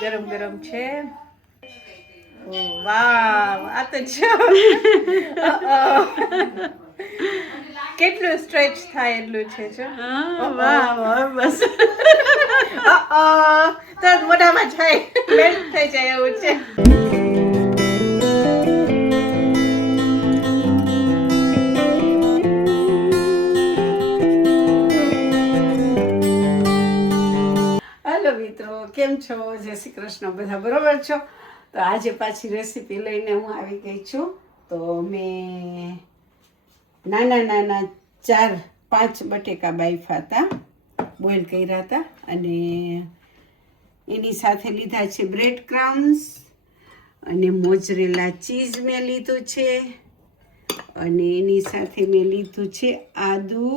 ગરમ ગરમ છે. ઓ વાવ, આ તો જો કેટલું સ્ટ્રેચ થાય એટલું છે જો. વાહ બસ તો મોઢામાં જાય મેલ્ટ થઈ જાય એવું છે. હાલો મિત્રો, કેમ છો? જય શ્રી કૃષ્ણ. બધા બરોબર છો? તો આજે પાછી રેસીપી લઈને હું આવી ગઈ છું. તો મેં નાના 4-5 બટેકા બાફ્યા હતા, બોઇલ કર્યા હતા, અને એની સાથે લીધા છે બ્રેડ ક્રમ્સ અને મોઝરેલા ચીઝ મેં લીધું છે, અને એની સાથે મેં લીધું છે આદુ,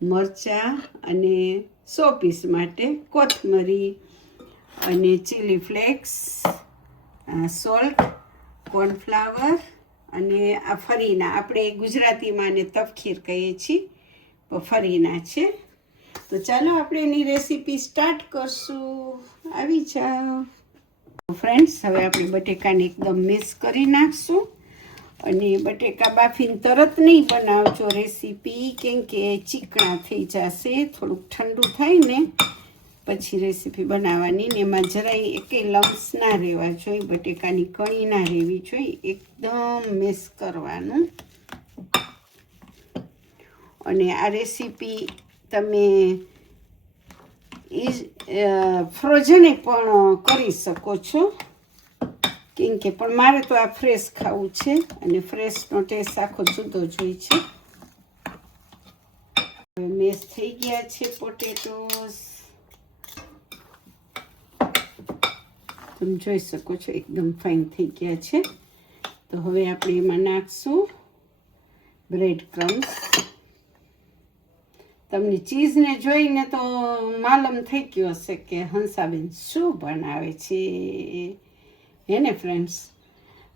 મરચાં અને 100 પીસ માટે કોથમરી અને ચીલી ફ્લેક્સ, સોલ્ટ, કોર્નફ્લાવર અને આ ફરીના, આપણે ગુજરાતીમાં ને તપખીર કહીએ છીએ, ફરીના છે. તો ચાલો આપણે એની રેસીપી સ્ટાર્ટ કરશું. આવી જાઓ ફ્રેન્ડ્સ. હવે આપણે બટેકાને એકદમ મિક્સ કરી નાખશું. અને બટેકા બાફીને તરત નહીં બનાવજો રેસીપી, કેમ કે ચીકણા થઈ જશે. થોડુંક ઠંડુ થાય ને પછી રેસીપી બનાવવાની. ને એમાં જરાય એકેય લમ્સ ના રહેવા જોઈએ, બટેકાની કણી ના રહેવી જોઈએ. એકદમ મિક્સ કરવાનું. અને આ રેસીપી તમે ફ્રોઝને પણ કરી શકો છો, કેમ કે પણ મારે તો આ ફ્રેશ ખાવું છે, અને ફ્રેશનો ટેસ્ટ આખો જુદો જ હોય છે. હવે મેશ થઈ ગયા છે પોટેટોસ, તમે જોઈ શકો છો એકદમ ફાઇન થઈ ગયા છે. તો હવે આપણે એમાં નાખશું બ્રેડ ક્રમ્સ. તમને ચીઝને જોઈને તો માલમ થઈ ગયો હશે કે હંસાબેન શું બનાવે છે, હે ને ફ્રેન્ડ્સ?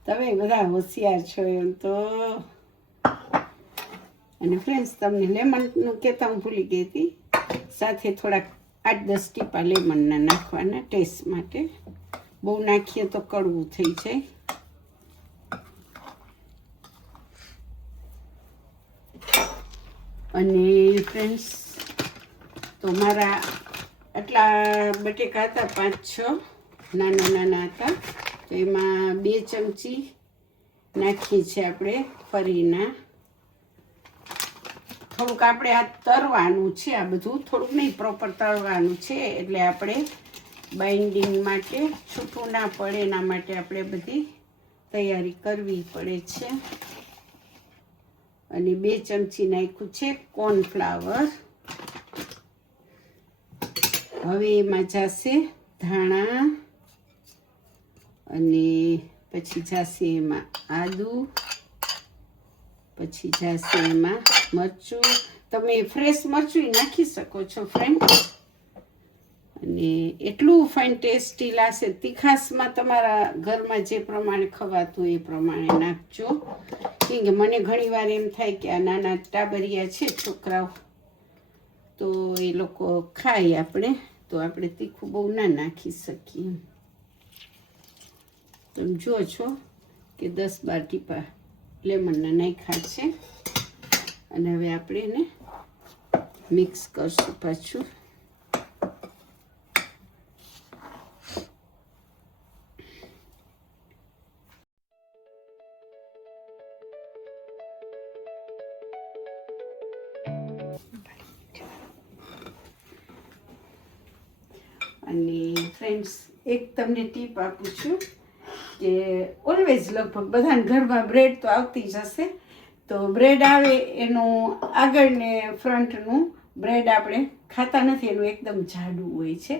તમે બધા હોશિયાર છો એમ તો. અને ફ્રેન્ડ્સ, તમને લેમનનું કહેતા હું ભૂલી ગઈ હતી, સાથે થોડાક 8-10 ટીપા લેમનના નાખવાના ટેસ્ટ માટે. બહુ નાખીએ તો કડવું થઈ જાય. અને ફ્રેન્ડ્સ, તો મારા આટલા બટેકા હતા, 5-6 નાના હતા. તો એમાં 2 ચમચી નાખીએ છીએ આપણે ફરીના. થોડુંક આપણે આ તરવાનું છે, આ બધું થોડુંક નહીં, પ્રોપર તળવાનું છે. એટલે આપણે બાઇન્ડિંગ માટે છૂટું ના પડે એના માટે આપણે બધી તૈયારી કરવી પડે છે. અને 2 ચમચી નાખ્યું છે કોર્નફ્લાવર. હવે એમાં જશે ધાણા, અને પછી જશે એમાં આદુ, પછી જશે એમાં મરચું. તમે ફ્રેશ મરચું નાખી શકો છો ફ્રેન્ડ. અને એટલું ફાઇન ટેસ્ટી લાગશે. તીખાસમાં તમારા ઘરમાં જે પ્રમાણે ખવાતું એ પ્રમાણે નાખજો. કેમ કે મને ઘણીવાર એમ થાય કે આ નાના ટાબરિયા છે છોકરાઓ, તો એ લોકો ખાય આપણે, તો આપણે તીખું બહુ ના નાખી શકીએ. તમે જુઓ છો કે 10-12 ટીપા લેમનના નાખ્યા છે. અને હવે આપણે એને મિક્સ કરશું પાછું. અને ફ્રેન્ડ્સ, એક તમને ટીપ આપું છું કે ઓલવેઝ લગભગ બધાના ઘરમાં બ્રેડ તો આવતી જ હશે. તો બ્રેડ આવે એનું આગળ ને ફ્રન્ટનું બ્રેડ આપણે ખાતા નથી, એનું એકદમ જાડું હોય છે.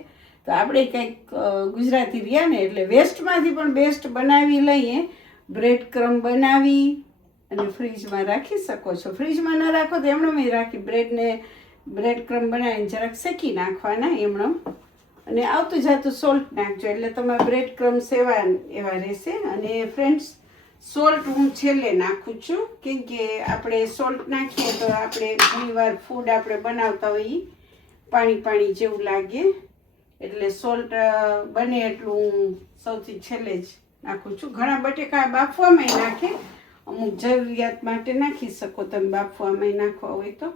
તો આપણે કંઈક ગુજરાતી રહ્યા ને, એટલે વેસ્ટમાંથી પણ બેસ્ટ બનાવી લઈએ. બ્રેડ ક્રમ બનાવી અને ફ્રીજમાં રાખી શકો છો. ફ્રીજમાં ન રાખો તો એમણે રાખી બ્રેડ ક્રમ બનાવીને જરાક શેકી નાખવાના એમણે. અને આવતું જાતું સોલ્ટ નાખજો, એટલે તમારા બ્રેડ ક્રમ્સ એવા રહેશે. અને ફ્રેન્ડ્સ, સોલ્ટ હું છેલ્લે નાખું છું, કેમ કે આપણે સોલ્ટ નાખીએ તો આપણે ઘણીવાર ફૂડ આપણે બનાવતા હોઈએ પાણી જેવું લાગે. એટલે સોલ્ટ બને એટલું હું સૌથી છેલ્લે જ નાખું છું. ઘણા બટેકા બાફવામાં નાખે, અમુક જરૂરિયાત માટે નાખી શકો તમે, બાફવામાં નાખવા હોય તો.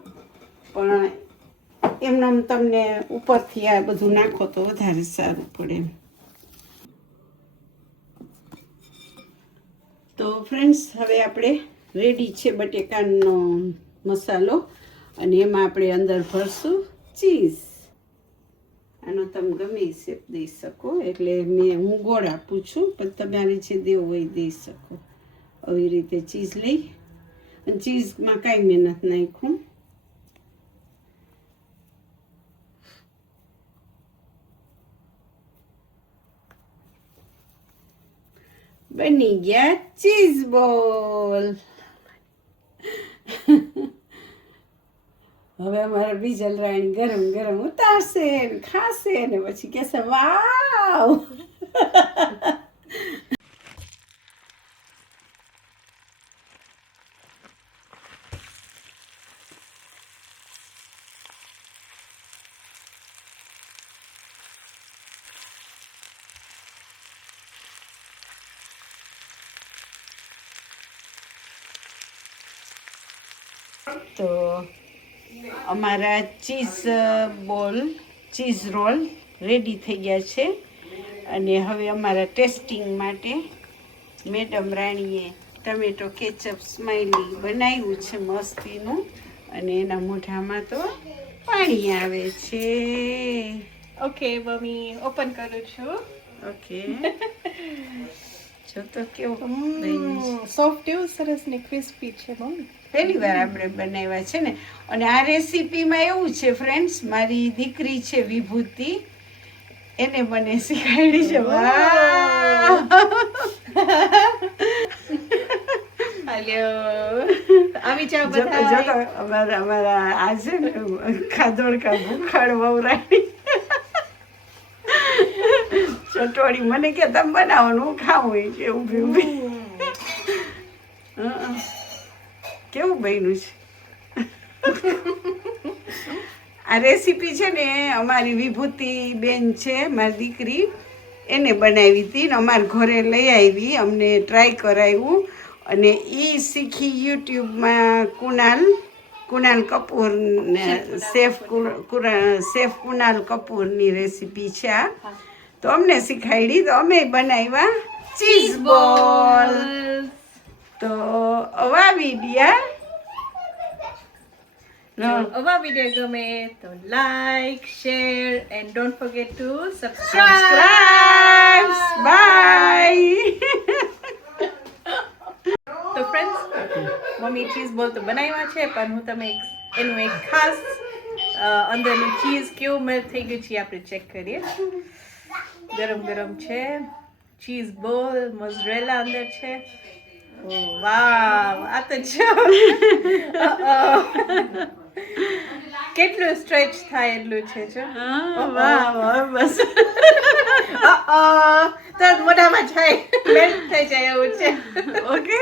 પણ એમને તમને ઉપરથી આ બધું નાખો તો વધારે સારું પડે. તો ફ્રેન્ડ્સ, હવે આપણે રેડી છે બટેકાનો મસાલો, અને એમાં આપણે અંદર ભરશું ચીઝ. આનો તમે ગમે એ શેપ દઈ શકો, એટલે હું ગોળ આપું છું, પણ તમારે જે દેવું હોય દઈ શકો. આવી રીતે ચીઝ લઈ, અને ચીઝમાં કાંઈ મહેનત નાખું. બની ગયા ચીઝ બોલ. હવે અમારા બીજલ રાણી ગરમ ગરમ ઉતારશે ને ખાશે ને પછી કહેશે વાવ. તો અમારા ચીઝ રોલ રેડી થઈ ગયા છે. અને હવે અમારા ટેસ્ટિંગ માટે મેડમ રાણીએ ટમેટો કેચઅપ સ્માઈલી બનાવ્યું છે મસ્તીનું, અને એના મોઢામાં તો પાણી આવે છે. ઓકે મમ્મી, ઓપન કરું છું. ઓકે, જો તો કેવું બન્યું છે. સોફ્ટ એવું સરસ ને ક્રિસ્પી છે મમ્મી. પહેલી વાર આપણે બનાવ્યા છે ને. અને આ રેસીપીમાં એવું છે ફ્રેન્ડ્સ, મારી દીકરી છે વિભૂતિ, એને મને શીખવાડી છે. આવી જાવ બધા. અમારા આજે ને ખાધોડકા ભૂખાડ વવરાણી ચટોડી મને કે તમે બનાવો, હું ખાવું કે ઊભી ઊભી. કેવું બન્યું છે. આ રેસીપી છે ને અમારી વિભૂતિ બેન છે, મારી દીકરી, એને બનાવી હતી ને અમારા ઘરે લઈ આવી, અમને ટ્રાય કરાવ્યું, અને એ શીખી યુટ્યુબમાં કુણાલ કપૂર શેફ કુણાલ કપૂરની રેસીપી છે આ. તો અમને શીખવાડી, તો અમે બનાવ્યા ચીઝ બોલ. તો આવા વિડીયો ગમે તો like, share and don't forget to subscribe. Bye. તો ફ્રેન્ડ્સ, મમ્મી ચીઝ બોલ તો બનાવ્યા છે, પણ હું તમે એનું એક ખાસ અંદરનું ચીઝ કેવું મેલ્ટ થઈ ગયું છે આપણે ચેક કરીએ. ગરમ ગરમ છે ચીઝ બોલ, મોઝરેલા અંદર છે. વાવ, આ તો જો કેટલું સ્ટ્રેચ થાય એટલું છે. જો વાહ, બસ તો મોઢામાં જાય, મેલ્ટ થઈ જાય એવું છે. Okay,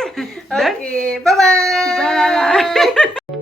okay, bye bye.